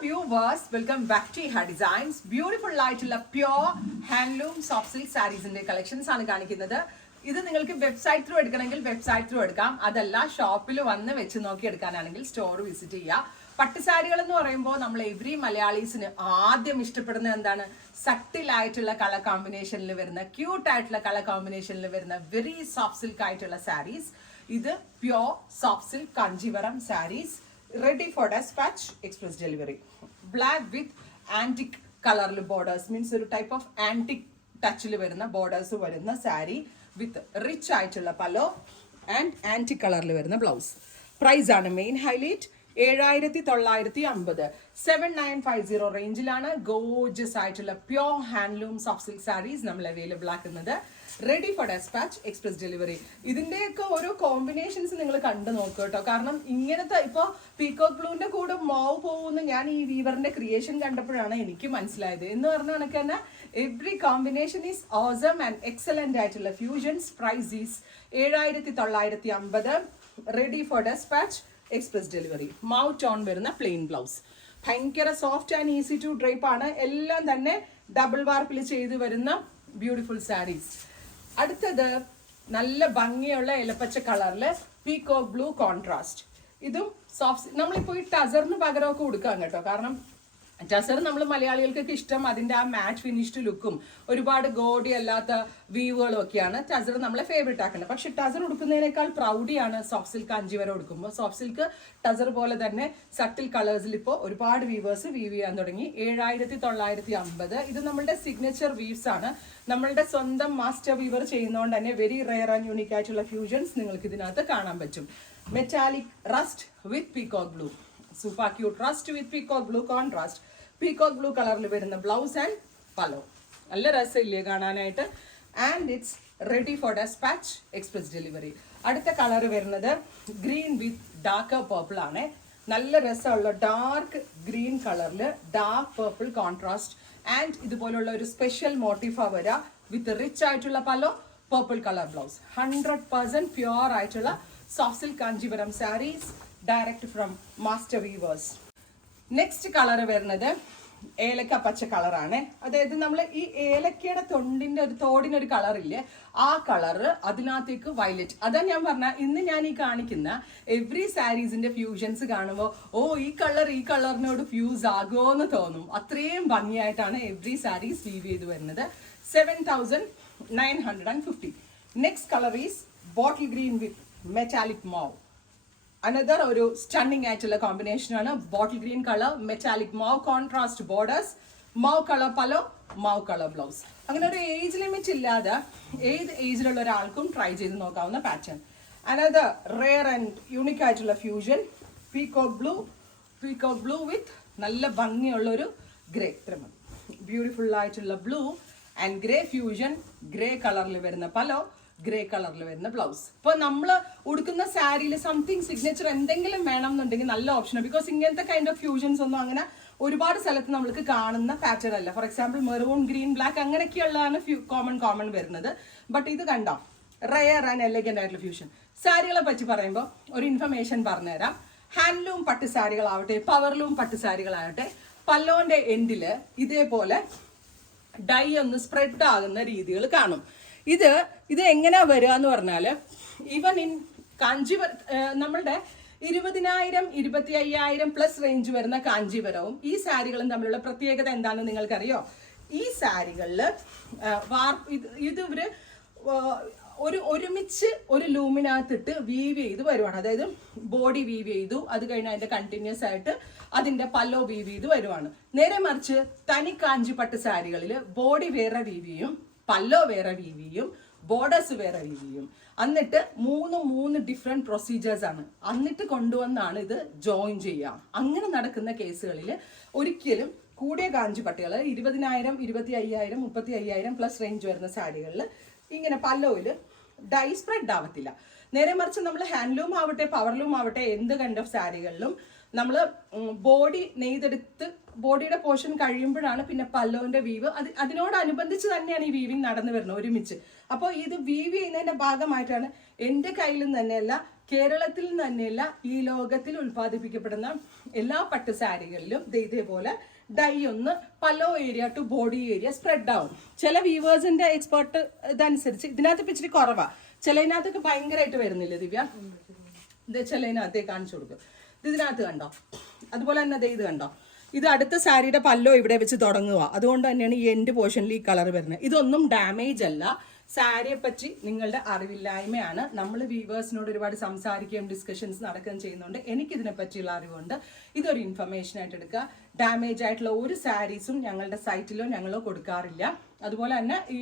viewers, welcome back to Iha Designs. Beautiful ആയിട്ടുള്ള pure handloom soft silk sarees ന്റെ collections ആണ് കാണിക്കുന്നത്. ഇത് നിങ്ങൾക്ക് വെബ്സൈറ്റ് ത്രൂ എടുക്കണമെങ്കിൽ വെബ്സൈറ്റ് ത്രൂ എടുക്കാം. അതല്ല ഷോപ്പിൽ വന്ന് വെച്ച് നോക്കി എടുക്കാനാണെങ്കിൽ സ്റ്റോർ വിസിറ്റ് ചെയ്യുക. പട്ടുസാരികൾ എന്ന് പറയുമ്പോൾ നമ്മൾ എവറി മലയാളീസിന് ആദ്യം ഇഷ്ടപ്പെടുന്ന എന്താണ്? സട്ടിൽ ആയിട്ടുള്ള കളർ കോമ്പിനേഷനിൽ വരുന്ന ക്യൂട്ട് ആയിട്ടുള്ള കളർ കോമ്പിനേഷനിൽ വരുന്ന വെരി സോഫ്റ്റ് സിൽക്ക് ആയിട്ടുള്ള സാരീസ്. ഇത് pure soft silk Kanjeevaram saris. Ready for dispatch, express delivery. Black with antique color borders means a type of antique touch varuna borders varuna saree with rich aayittulla pallo and antique color varuna blouse. Price ആണ് main highlight 7950 7950 റേഞ്ചിലാണ് gorgeous ആയിട്ടുള്ള pure handloom soft silk saris നമ്മൾ available ആക്കുന്നത്. Ready for dispatch express delivery. ഇതിന്റെയൊക്കെ ഓരോ combinations നിങ്ങൾ കണ്ടു നോക്കുക കേട്ടോ. കാരണം ഇങ്ങനത്തെ ഇപ്പോൾ പീകോക്ക് ബ്ലൂവിന്റെ കൂടെ മാവ് പോകുന്ന ഞാൻ ഈ വീവറിന്റെ ക്രിയേഷൻ കണ്ടപ്പോഴാണ് എനിക്ക് മനസ്സിലായത്. എന്ന് പറഞ്ഞ കണക്ക് തന്നെ every combination is awesome and excellent ആയിട്ടുള്ള fusions. Price is 7950. Ready for dispatch express delivery. മൗത്ത് ഓൺ വരുന്ന പ്ലെയിൻ ബ്ലൗസ്. ഭയങ്കര soft and easy to drape ആണ്. എല്ലാം തന്നെ ഡബിൾ വാർപ്പിൽ ചെയ്ത് വരുന്ന ബ്യൂട്ടിഫുൾ സാരീസ്. അടുത്തത് നല്ല ഭംഗിയുള്ള ഇലപ്പച്ച കളറില് പീകോക്ക് ബ്ലൂ കോൺട്രാസ്റ്റ്. ഇതും സോഫ്റ്റ്. നമ്മളിപ്പോൾ ഈ ടസറിന് പകരമൊക്കെ കൊടുക്കാം കേട്ടോ. കാരണം ടസർ നമ്മൾ മലയാളികൾക്കൊക്കെ ഇഷ്ടം അതിന്റെ ആ മാച്ച് ഫിനിഷ്ഡ് ലുക്കും ഒരുപാട് ഗോഡി അല്ലാത്ത വീവുകളും ഒക്കെയാണ് ടസർ നമ്മളെ ഫേവറേറ്റ് ആക്കുന്നത്. പക്ഷെ ടസർ ഉടുക്കുന്നതിനേക്കാൾ പ്രൗഡിയാണ് സോഫ്റ്റ് സിൽക്ക് കാഞ്ചീവരം ഉടുക്കുമ്പോൾ. സോഫ്റ്റ് സിൽക്ക് ടസർ പോലെ തന്നെ സട്ടിൽ കളേഴ്സിൽ ഇപ്പോൾ ഒരുപാട് വീവേഴ്സ് വീവ് ചെയ്യാൻ തുടങ്ങി. 7950. ഇത് നമ്മളുടെ സിഗ്നേച്ചർ വീവ്സ് ആണ്. നമ്മളുടെ സ്വന്തം മാസ്റ്റർ വീവർ ചെയ്യുന്നതുകൊണ്ട് തന്നെ വെരി റെയർ ആൻഡ് യൂണിക് ആയിട്ടുള്ള ഫ്യൂഷൻസ് നിങ്ങൾക്ക് ഇതിനകത്ത് കാണാൻ പറ്റും. Metallic rust with peacock blue. Super cute rust with peacock blue contrast. Peacock blue കളറിൽ വരുന്ന ബ്ലൗസ് ആൻഡ് പലോ. നല്ല രസമില്ലേ കാണാനായിട്ട്. And it's ready for dispatch express delivery. അടുത്ത കളർ വരുന്നത് ഗ്രീൻ വിത്ത് ഡാർക്ക് പേർപ്പിൾ ആണ്. നല്ല രസമുള്ള ഡാർക്ക് ഗ്രീൻ കളറിൽ ഡാർക്ക് പേർപ്പിൾ കോൺട്രാസ്റ്റ് ആൻഡ് ഇതുപോലുള്ള ഒരു സ്പെഷ്യൽ മോട്ടീഫാ വരാ വിത്ത് റിച്ച് ആയിട്ടുള്ള pallu purple colour blouse. 100% pure ആയിട്ടുള്ള soft silk Kanjeevaram saris direct from master weavers. Next colour വരുന്നത് ഏലക്ക പച്ച കളറാണ്. അതായത് നമ്മൾ ഈ ഏലക്കയുടെ തോടിനൊരു കളർ ഇല്ലേ, ആ കളറ് അതിനകത്തേക്ക് വയലറ്റ്. അതാ ഞാൻ പറഞ്ഞ ഇന്ന് ഞാൻ ഈ കാണിക്കുന്ന എവറി സാരീസിന്റെ ഫ്യൂഷൻസ് കാണുമ്പോൾ ഓ ഈ കളറിനോട് ഫ്യൂസ് ആകുമോ എന്ന് തോന്നും. അത്രയും ഭംഗിയായിട്ടാണ് എവറി സാരീസ് വീവ് ചെയ്ത് വരുന്നത്. 7950. Next colour is bottle green with metallic മാവ്. അനദർ ഒരു സ്റ്റണ്ണിങ് ആയിട്ടുള്ള കോമ്പിനേഷൻ ആണ്. ബോട്ടിൽ ഗ്രീൻ കളർ മെറ്റാലിക് മാവ് കോൺട്രാസ്റ്റ് ബോർഡേഴ്സ്, മാവ് കളർ പലോ, മാവ് കളർ ബ്ലൗസ്. അങ്ങനെ ഒരു ഏജ് ലിമിറ്റ് ഇല്ലാതെ ഏത് ഏജിലുള്ള ഒരാൾക്കും ട്രൈ ചെയ്ത് നോക്കാവുന്ന pattern. Another rare and unique ആയിട്ടുള്ള ഫ്യൂഷൻ പീകോക്ക് ബ്ലൂ വിത്ത് നല്ല ഭംഗിയുള്ള ഒരു ഗ്രേ. ബ്യൂട്ടിഫുൾ ആയിട്ടുള്ള blue and grey fusion. Grey കളറിൽ വരുന്ന പലോ, ഗ്രേ കളറിൽ വരുന്ന ബ്ലൗസ്. ഇപ്പൊ നമ്മൾ ഉടുക്കുന്ന സാരിയിൽ സംതിങ് സിഗ്നേച്ചർ എന്തെങ്കിലും വേണം എന്നുണ്ടെങ്കിൽ നല്ല ഓപ്ഷനാണ്. ബിക്കോസ് ഇങ്ങനത്തെ കൈൻഡ് ഓഫ് ഫ്യൂഷൻസ് ഒന്നും അങ്ങനെ ഒരുപാട് സ്ഥലത്ത് നമ്മൾക്ക് കാണുന്ന പാറ്റേൺ അല്ല. For example maroon, green, black അങ്ങനെയൊക്കെയുള്ളതാണ് കോമൺ വരുന്നത്. ബട്ട് ഇത് കണ്ടോ, റെയർ ആൻഡ് എലഗന്റ് ആയിട്ടുള്ള ഫ്യൂഷൻ. സാരികളെ പറ്റി പറയുമ്പോൾ ഒരു ഇൻഫർമേഷൻ പറഞ്ഞുതരാം. ഹാൻഡ്ലൂം പട്ടുസാരികളാവട്ടെ, പവർലൂം പട്ടുസാരികളാവട്ടെ, പല്ലോന്റെ എൻഡില് ഇതേപോലെ ഡൈ ഒന്ന് സ്പ്രെഡ് ആകുന്ന രീതികൾ കാണും. ഇത് എങ്ങനെയാ വരിക എന്ന് പറഞ്ഞാല് ഈവൻ ഇൻ കാഞ്ചീവരം നമ്മളുടെ 20,000 25,000 പ്ലസ് റേഞ്ച് വരുന്ന കാഞ്ചീവരവും ഈ സാരികളും തമ്മിലുള്ള പ്രത്യേകത എന്താണെന്ന് നിങ്ങൾക്കറിയോ? ഈ സാരികളില് ഇവര് ഒരുമിച്ച് ഒരു ലൂമിനകത്തിട്ട് വീവ് ചെയ്ത് വരുവാണ്. അതായത് ബോഡി വീവ് ചെയ്തു, അത് കഴിഞ്ഞ് അതിന്റെ കണ്ടിന്യൂസ് ആയിട്ട് അതിന്റെ പല്ലോ വീവ് ചെയ്ത് വരുവാണ്. നേരെ മറിച്ച് തനി കാഞ്ചി പട്ട് സാരികളിൽ ബോഡി വേറെ വീവ് ചെയ്യും, പല്ലോ വേറെ വീവ് ചെയ്യും, ബോർഡേഴ്സ് വേറെ വീവ് ചെയ്യും. എന്നിട്ട് മൂന്ന് ഡിഫറെന്റ് പ്രൊസീജിയേഴ്സ് ആണ്. എന്നിട്ട് കൊണ്ടുവന്നാണ് ഇത് ജോയിൻ ചെയ്യുക. അങ്ങനെ നടക്കുന്ന കേസുകളിൽ ഒരിക്കലും കൂടിയ കാഞ്ചി പട്ടുകൾ 20,000 25,000 35,000 പ്ലസ് റേഞ്ച് വരുന്ന സാരികളിൽ ഇങ്ങനെ പല്ലോയിൽ ഡൈ സ്പ്രെഡ് ആവത്തില്ല. നേരെ മറിച്ച് നമ്മൾ ഹാൻഡ്ലൂം ആവട്ടെ പവർലൂം ആവട്ടെ എന്ത് കൈൻഡ് ഓഫ് സാരികളിലും നമ്മൾ ബോഡി നെയ്തെടുത്ത് ബോഡിയുടെ പോർഷൻ കഴിയുമ്പോഴാണ് പിന്നെ പല്ലോന്റെ വീവ്. അതിനോടനുബന്ധിച്ച് തന്നെയാണ് ഈ വീവിങ് നടന്നു വരുന്നത് ഒരുമിച്ച്. അപ്പോൾ ഇത് വീവ് ചെയ്യുന്നതിന്റെ ഭാഗമായിട്ടാണ് എൻ്റെ കയ്യിലും തന്നെയല്ല കേരളത്തിൽ തന്നെയല്ല ഈ ലോകത്തിൽ ഉൽപ്പാദിപ്പിക്കപ്പെടുന്ന എല്ലാ പട്ട് സാരികളിലും ഇതേപോലെ ഡൈ ഒന്ന് pallu area to body area spread ആവും. ചില വീവേഴ്സിന്റെ എക്സ്പേർട്ട് ഇതനുസരിച്ച് ഇതിനകത്ത് ഇച്ചിരി കുറവാ, ചിലതിനകത്തൊക്കെ ഭയങ്കരമായിട്ട് വരുന്നില്ല ദിവ്യ. ഇത് ചിലതിനകത്തേ കാണിച്ചു കൊടുക്കും. ഇതിനകത്ത് കണ്ടോ, അതുപോലെ തന്നെ ഇത് കണ്ടോ, ഇത് അടുത്ത സാരിയുടെ പല്ലോ ഇവിടെ വെച്ച് തുടങ്ങുക. അതുകൊണ്ട് തന്നെയാണ് ഈ എൻഡ് പോർഷനിൽ ഈ കളർ വരുന്നത്. ഇതൊന്നും ഡാമേജ് അല്ല, സാരിയെ പറ്റി നിങ്ങളുടെ അറിവില്ലായ്മയാണ്. നമ്മൾ വീവേഴ്സിനോട് ഒരുപാട് സംസാരിക്കുകയും ഡിസ്കഷൻസ് നടക്കുകയും ചെയ്യുന്നുണ്ട്. എനിക്കിതിനെ പറ്റിയുള്ള അറിവുണ്ട്. ഇതൊരു ഇൻഫർമേഷൻ ആയിട്ട് എടുക്കുക. ഡാമേജ് ആയിട്ടുള്ള ഒരു സാരീസും ഞങ്ങളുടെ സൈറ്റിലോ ഞങ്ങളോ കൊടുക്കാറില്ല. അതുപോലെ തന്നെ ഈ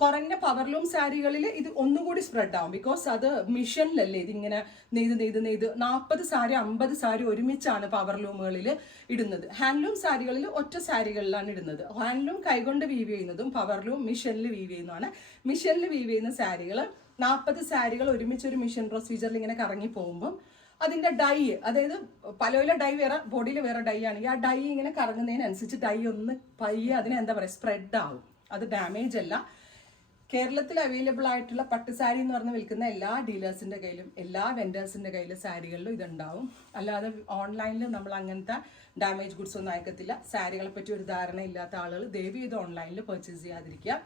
കുറഞ്ഞ പവർലൂം സാരികളിൽ ഇത് ഒന്നുകൂടി സ്പ്രെഡ് ആവും. ബിക്കോസ് അത് മിഷനിലല്ലേ ഇതിങ്ങനെ നെയ്ത് 40 സാരി 50 സാരി ഒരുമിച്ചാണ് പവർലൂമുകളിൽ ഇടുന്നത്. ഹാൻഡ്ലൂം സാരികളിൽ ഒറ്റ സാരികളിലാണ് ഇടുന്നത്. ഹാൻഡ്ലൂം കൈകൊണ്ട് വീവ് ചെയ്യുന്നതും പവർലൂം മിഷനിൽ വീവ് ചെയ്യുന്നതാണ്. മിഷനിൽ വീവ് ചെയ്യുന്ന സാരികൾ 40 സാരികൾ ഒരുമിച്ച് ഒരു മിഷൻ പ്രൊസീജിയറിൽ ഇങ്ങനെ കറങ്ങി പോകുമ്പം അതിന്റെ ഡൈ, അതായത് പലോയിലെ ഡൈ വേറെ ബോഡിയിൽ വേറെ ഡൈ ആണെങ്കിൽ ആ ഡൈ ഇങ്ങനെ കറങ്ങുന്നതിനനുസരിച്ച് ഡൈ ഒന്ന് പയ്യെ അതിനെ എന്താ പറയുക സ്പ്രെഡ് ആവും. അത് ഡാമേജ് അല്ല. കേരളത്തിൽ അവൈലബിൾ ആയിട്ടുള്ള പട്ടുസാരി എന്ന് പറഞ്ഞ് വിൽക്കുന്ന എല്ലാ ഡീലേഴ്സിന്റെ കയ്യിലും എല്ലാ വെൻഡേഴ്സിന്റെ കയ്യിലും സാരികളിലും ഇതുണ്ടാവും. അല്ലാതെ ഓൺലൈനിൽ നമ്മൾ അങ്ങനത്തെ ഡാമേജ് ഗുഡ്സ് ഒന്നും അയക്കത്തില്ല. സാരികളെ പറ്റി ഒരു ധാരണ ഇല്ലാത്ത ആളുകൾ ദയവ് ചെയ്ത് ഓൺലൈനിൽ പർച്ചേസ് ചെയ്യാതിരിക്കുക.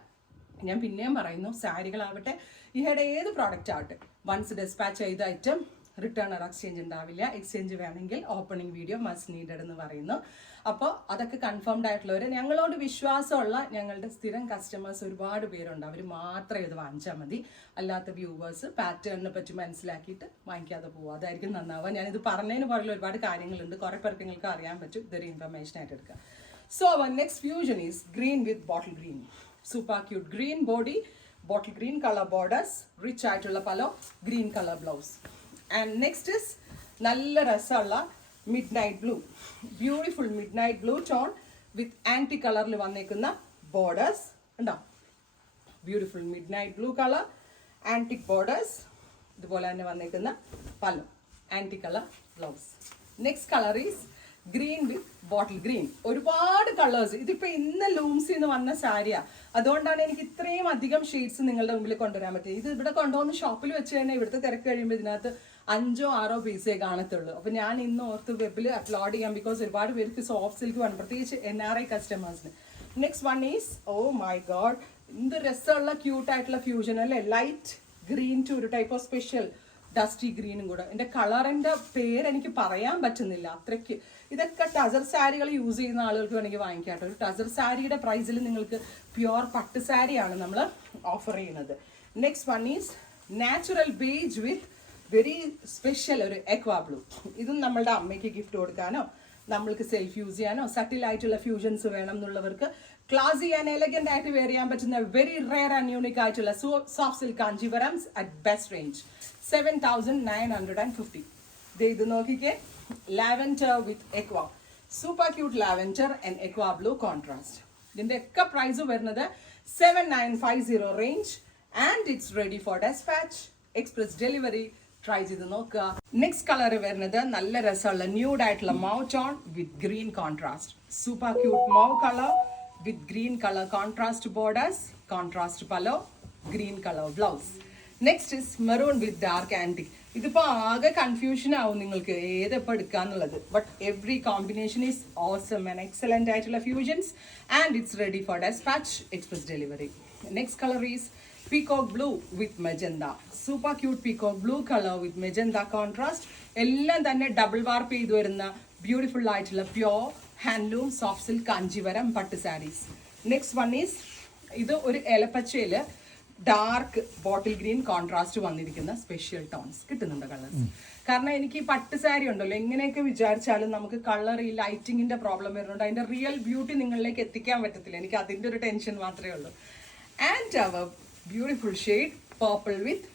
ഞാൻ പിന്നെയും പറയുന്നു, സാരികളാവട്ടെ ഈയുടെ ഏത് പ്രോഡക്റ്റ് ആവട്ടെ, വൺസ് ഡിസ്പാച്ച് ചെയ്ത ഐറ്റം റിട്ടേൺ ഓർ എക്സ്ചേഞ്ച് ഉണ്ടാവില്ല. എക്സ്ചേഞ്ച് വേണമെങ്കിൽ ഓപ്പണിംഗ് വീഡിയോ മസ്റ്റ് നീഡഡ് എന്ന് പറയുന്നു. അപ്പോൾ അതൊക്കെ കൺഫേംഡ് ആയിട്ടുള്ളവർ, ഞങ്ങളോട് വിശ്വാസമുള്ള ഞങ്ങളുടെ സ്ഥിരം കസ്റ്റമേഴ്സ് ഒരുപാട് പേരുണ്ട്. അവർ മാത്രമേ ഇത് വാങ്ങിച്ചാൽ മതി. അല്ലാത്ത വ്യൂവേഴ്സ് പാറ്റേണിനെ പറ്റി മനസ്സിലാക്കിയിട്ട് വാങ്ങിക്കാതെ പോകും. അതായിരിക്കും നന്നാവുക. ഞാനിത് പറഞ്ഞതിന് പുറകിൽ ഒരുപാട് കാര്യങ്ങളുണ്ട്. കുറേ പേർക്ക് നിങ്ങൾക്ക് അറിയാൻ പറ്റും. ഇതൊരു ഇൻഫർമേഷൻ ആയിട്ട് എടുക്കുക. So our next fusion is green with bottle green. Super cute green body, bottle green colour borders, rich ആയിട്ടുള്ള pallu, green colour blouse. And next is നല്ല രസമുള്ള midnight blue, beautiful midnight blue tone with antique കളറിൽ വന്നേക്കുന്ന borders ഉണ്ടോ. Beautiful midnight blue colour, antique borders, ഇതുപോലെ തന്നെ വന്നേക്കുന്ന pallu, antique colour blouse. Next colour is green with bottle green. ഒരുപാട് colours. ഇതിപ്പോൾ ഇന്ന് ലൂംസിൽ നിന്ന് വന്ന സാരിയാ, അതുകൊണ്ടാണ് എനിക്ക് ഇത്രയും അധികം ഷെയ്ഡ്സ് നിങ്ങളുടെ മുമ്പിൽ കൊണ്ടുവരാൻ പറ്റിയത്. ഇത് ഇവിടെ കൊണ്ടുവന്ന് ഷോപ്പിൽ വെച്ച് തന്നെ ഇവിടുത്തെ തിരക്ക് കഴിയുമ്പോൾ ഇതിനകത്ത് 5 or 6 പീസേ കാണത്തുള്ളൂ. അപ്പോൾ ഞാൻ ഇന്ന് ഓർത്ത് വെബിൽ അപ്ലോഡ് ചെയ്യാം. ബിക്കോസ് ഒരുപാട് പേർക്ക് സോഫ്റ്റ് സിൽക്ക് വേണം, പ്രത്യേകിച്ച് NRI കസ്റ്റമേഴ്സിന്. Next one is, oh my God, എന്ത് രസമുള്ള ക്യൂട്ടായിട്ടുള്ള ഫ്യൂഷൻ അല്ലേ. ലൈറ്റ് ഗ്രീൻ ടു ഒരു ടൈപ്പ് ഓഫ് സ്പെഷ്യൽ ഡസ്റ്റി ഗ്രീനും കൂടെ. എൻ്റെ കളറിൻ്റെ പേരെനിക്ക് പറയാൻ പറ്റുന്നില്ല അത്രയ്ക്ക്. ഇതൊക്കെ ടസർ സാരികൾ യൂസ് ചെയ്യുന്ന ആളുകൾക്ക് വേണമെങ്കിൽ വാങ്ങിക്കാട്ടോ. ഒരു ടസർ സാരിയുടെ പ്രൈസിൽ നിങ്ങൾക്ക് പ്യുവർ പട്ട് സാരിയാണ് നമ്മൾ ഓഫർ ചെയ്യുന്നത്. Next one is natural beige with very special ഒരു എക്വാ ബ്ലൂ. ഇതും നമ്മളുടെ അമ്മയ്ക്ക് ഗിഫ്റ്റ് കൊടുക്കാനോ നമ്മൾക്ക് സെൽഫ് യൂസ് ചെയ്യാനോ സട്ടിലായിട്ടുള്ള ഫ്യൂഷൻസ് വേണം എന്നുള്ളവർക്ക് ക്ലാസി ആൻഡ് എലഗന്റ് ആയിട്ട് വെയർ ചെയ്യാൻ പറ്റുന്ന വെരി റെയർ ആൻഡ് യൂണിക് ആയിട്ടുള്ള soft silk Kanchivarams at best range 7,950. ഇത് നോക്കിക്കേ, lavender with aqua, super cute lavender and aqua blue contrast. ഇതിന്റെ ഒക്കെ പ്രൈസ് വരുന്നത് 7,950 range and it's ready for dispatch, express delivery. Try ചെയ്ത് നോക്കുക. നെക്സ്റ്റ് കളർ വരുന്നത് നല്ല രസമുള്ള ന്യൂഡ് ആയിട്ടുള്ള mauve tone with green contrast. Super cute mauve colour with green colour contrast borders, contrast pallu, green colour blouse. Next is maroon with dark antique. ഇതിപ്പോൾ ആകെ confusion ആവും നിങ്ങൾക്ക് ഏതെപ്പോൾ എടുക്കാന്നുള്ളത്. But every combination is awesome and excellent ആയിട്ടുള്ള fusions and it's ready for dispatch, express delivery. Next colour is peacock blue with magenta. Super cute peacock blue color with magenta contrast. എല്ലാം തന്നെ double വാർപ്പ് ചെയ്ത് വരുന്ന beautiful ആയിട്ടുള്ള pure handloom soft silk Kanchivaram പട്ട് saris. Next one is, ഇത് ഒരു ഏലപ്പച്ചയിൽ dark bottle green contrast വന്നിരിക്കുന്ന സ്പെഷ്യൽ ടോൺസ് കിട്ടുന്നുണ്ട് കളേഴ്സ്. കാരണം എനിക്ക് ഈ പട്ട് സാരി ഉണ്ടല്ലോ, എങ്ങനെയൊക്കെ വിചാരിച്ചാലും നമുക്ക് കളർ ഈ ലൈറ്റിങ്ങിന്റെ പ്രോബ്ലം വരുന്നുണ്ട്. അതിന്റെ റിയൽ ബ്യൂട്ടി നിങ്ങളിലേക്ക് എത്തിക്കാൻ പറ്റത്തില്ല. എനിക്ക് അതിന്റെ ഒരു ടെൻഷൻ മാത്രമേ ഉള്ളൂ. And our beautiful shade purple with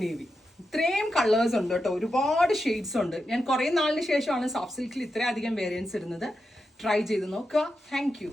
navy. ഇത്രയും കളേഴ്സ് ഉണ്ട് കേട്ടോ, ഒരുപാട് ഷെയ്ഡ്സ് ഉണ്ട്. ഞാൻ കുറേ നാളിന് ശേഷമാണ് സോഫ്റ്റ് സിൽക്കിൽ ഇത്രയധികം വേരിയൻസ് ഇടുന്നത്. ട്രൈ ചെയ്ത് നോക്കുക. Thank you.